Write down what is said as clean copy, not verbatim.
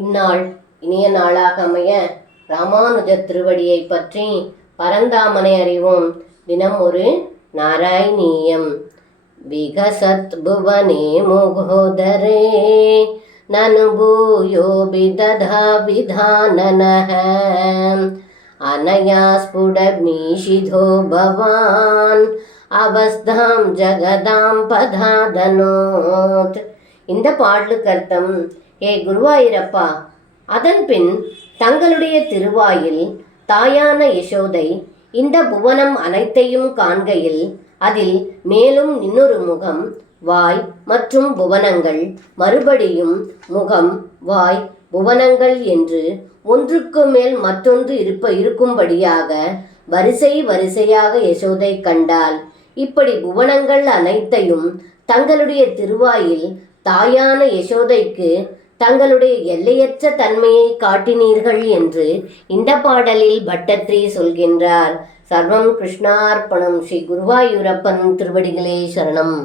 இந்நாள் இனிய நாளாக அமைய ராமானுஜ திருவடியை பற்றி பரந்தாமனை அறிவோம். தினம் ஒரு நாராயணீயம். விகசத் புவனே முகோதரே நனு பூயோ விததா விதானனஹ அனயா ஸ்புடமீஷிதோ பவான் அவஸ்தாம் ஜகதாம் பதாதனோத். இந்த பாடலுக்கு அர்த்தம், ஏ குருவாயூரப்பா, அதன்பின் தங்களுடைய திருவாயில் தாயான யசோதை இந்த புவனம் அனைத்தையும் காண்கையில் அதில் மேலும் இன்னொரு முகம், வாய் மற்றும் புவனங்கள், மறுபடியும் முகம், வாய், புவனங்கள் என்று ஒன்றுக்கு மேல் மற்றொன்று இருக்கும்படியாக வரிசையாக யசோதை கண்டாள். இப்படி புவனங்கள் அனைத்தையும் தங்களுடைய திருவாயில் தாயான யசோதைக்கு தங்களுடைய எல்லையற்ற தன்மையை காட்டினீர்கள் என்று இந்த பாடலில் பட்டத்ரி சொல்கின்றார். சர்வம் கிருஷ்ணார்ப்பணம். ஸ்ரீ குருவாயூரப்பன் திருவடிகளே சரணம்.